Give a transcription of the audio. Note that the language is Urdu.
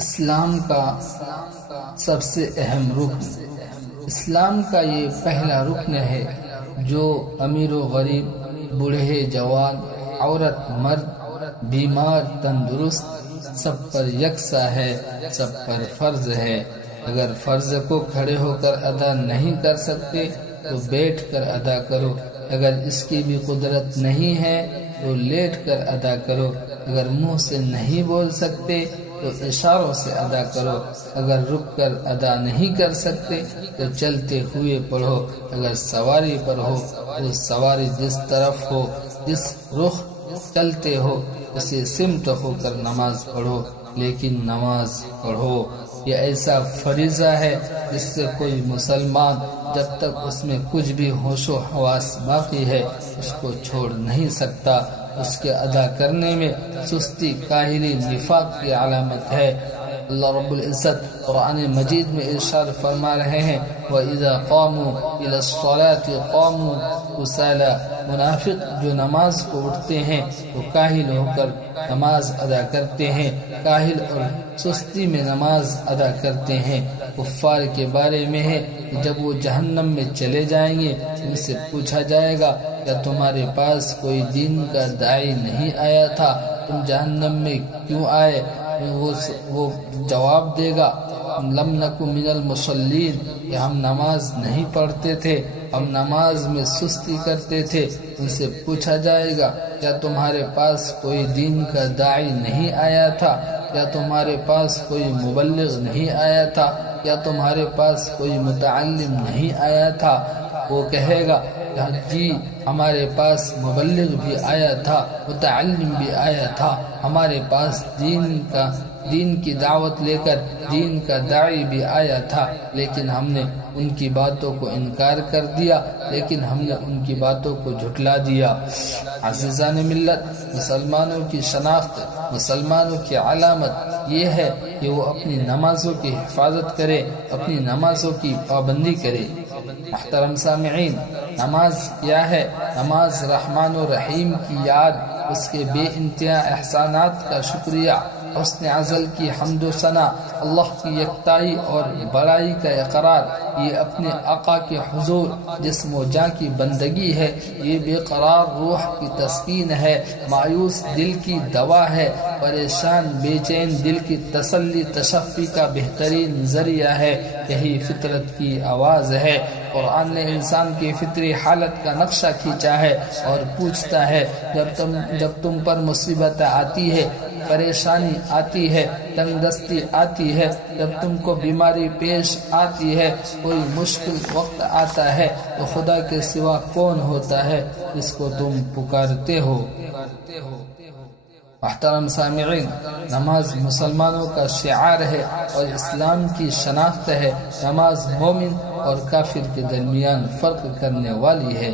اسلام کا سب سے اہم رکن، اسلام کا یہ پہلا رکن ہے جو امیر و غریب، بوڑھے جوان، عورت مرد، بیمار تندرست، سب پر یکساں ہے، سب پر فرض ہے۔ اگر فرض کو کھڑے ہو کر ادا نہیں کر سکتے تو بیٹھ کر ادا کرو، اگر اس کی بھی قدرت نہیں ہے تو لیٹ کر ادا کرو، اگر منہ سے نہیں بول سکتے تو اشاروں سے ادا کرو، اگر رک کر ادا نہیں کر سکتے تو چلتے ہوئے پڑھو، اگر سواری پر ہو تو سواری جس طرف ہو، جس رخ چلتے ہو اسے سمت ہو کر نماز پڑھو، لیکن نماز پڑھو۔ یہ ایسا فریضہ ہے جس سے کوئی مسلمان جب تک اس میں کچھ بھی ہوش و حواس باقی ہے اس کو چھوڑ نہیں سکتا۔ اس کے ادا کرنے میں سستی، کاہلی، نفاق کی علامت ہے۔ اللہ رب العزت قرآن مجید میں ارشاد فرما رہے ہیں وَإِذَا قَامُوا إِلَى الصَّلَاةِ قَامُوا كُسَالَىٰ، منافق جو نماز کو اٹھتے ہیں تو کاہل ہو کر نماز ادا کرتے ہیں، کاہل اور سستی میں نماز ادا کرتے ہیں۔ کفار کے بارے میں ہے کہ جب وہ جہنم میں چلے جائیں گے ان سے پوچھا جائے گا کیا تمہارے پاس کوئی دین کا داعی نہیں آیا تھا، تم جہنم میں کیوں آئے؟ وہ جواب دے گا لم نکو من المصلین، کہ ہم نماز نہیں پڑھتے تھے، ہم نماز میں سستی کرتے تھے۔ ان سے پوچھا جائے گا کیا تمہارے پاس کوئی دین کا داعی نہیں آیا تھا، کیا تمہارے پاس کوئی مبلغ نہیں آیا تھا، کیا تمہارے پاس کوئی متعلم نہیں آیا تھا؟ وہ کہے گا جی ہمارے پاس مبلغ بھی آیا تھا، متعلم بھی آیا تھا، ہمارے پاس دین کی دعوت لے کر دین کا داعی بھی آیا تھا، لیکن ہم نے ان کی باتوں کو انکار کر دیا، لیکن ہم نے ان کی باتوں کو جھٹلا دیا۔ عزیزان ملت، مسلمانوں کی شناخت، مسلمانوں کی علامت یہ ہے کہ وہ اپنی نمازوں کی حفاظت کرے، اپنی نمازوں کی پابندی کرے۔ محترم سامعین، نماز کیا ہے؟ نماز رحمان و رحیم کی یاد، اس کے بے انتہا احسانات کا شکریہ، حسن ازل کی حمد و ثنا، اللہ کی یکتائی اور بڑائی کا اقرار، یہ اپنے آقا کے حضور جسم و جاں کی بندگی ہے، یہ بے قرار روح کی تسکین ہے، مایوس دل کی دوا ہے، پریشان بے چین دل کی تسلی تشفی کا بہترین ذریعہ ہے، یہی فطرت کی آواز ہے۔ قرآن نے انسان کی فطری حالت کا نقشہ کھینچا ہے اور پوچھتا ہے جب تم پر مصیبت آتی ہے، پریشانی آتی ہے، تنگ دستی آتی ہے، جب تم کو بیماری پیش آتی ہے، کوئی مشکل وقت آتا ہے تو خدا کے سوا کون ہوتا ہے جس کو تم پکارتے ہو؟ محترم سامعین، نماز مسلمانوں کا شعار ہے اور اسلام کی شناخت ہے۔ نماز مومن اور کافر کے درمیان فرق کرنے والی ہے۔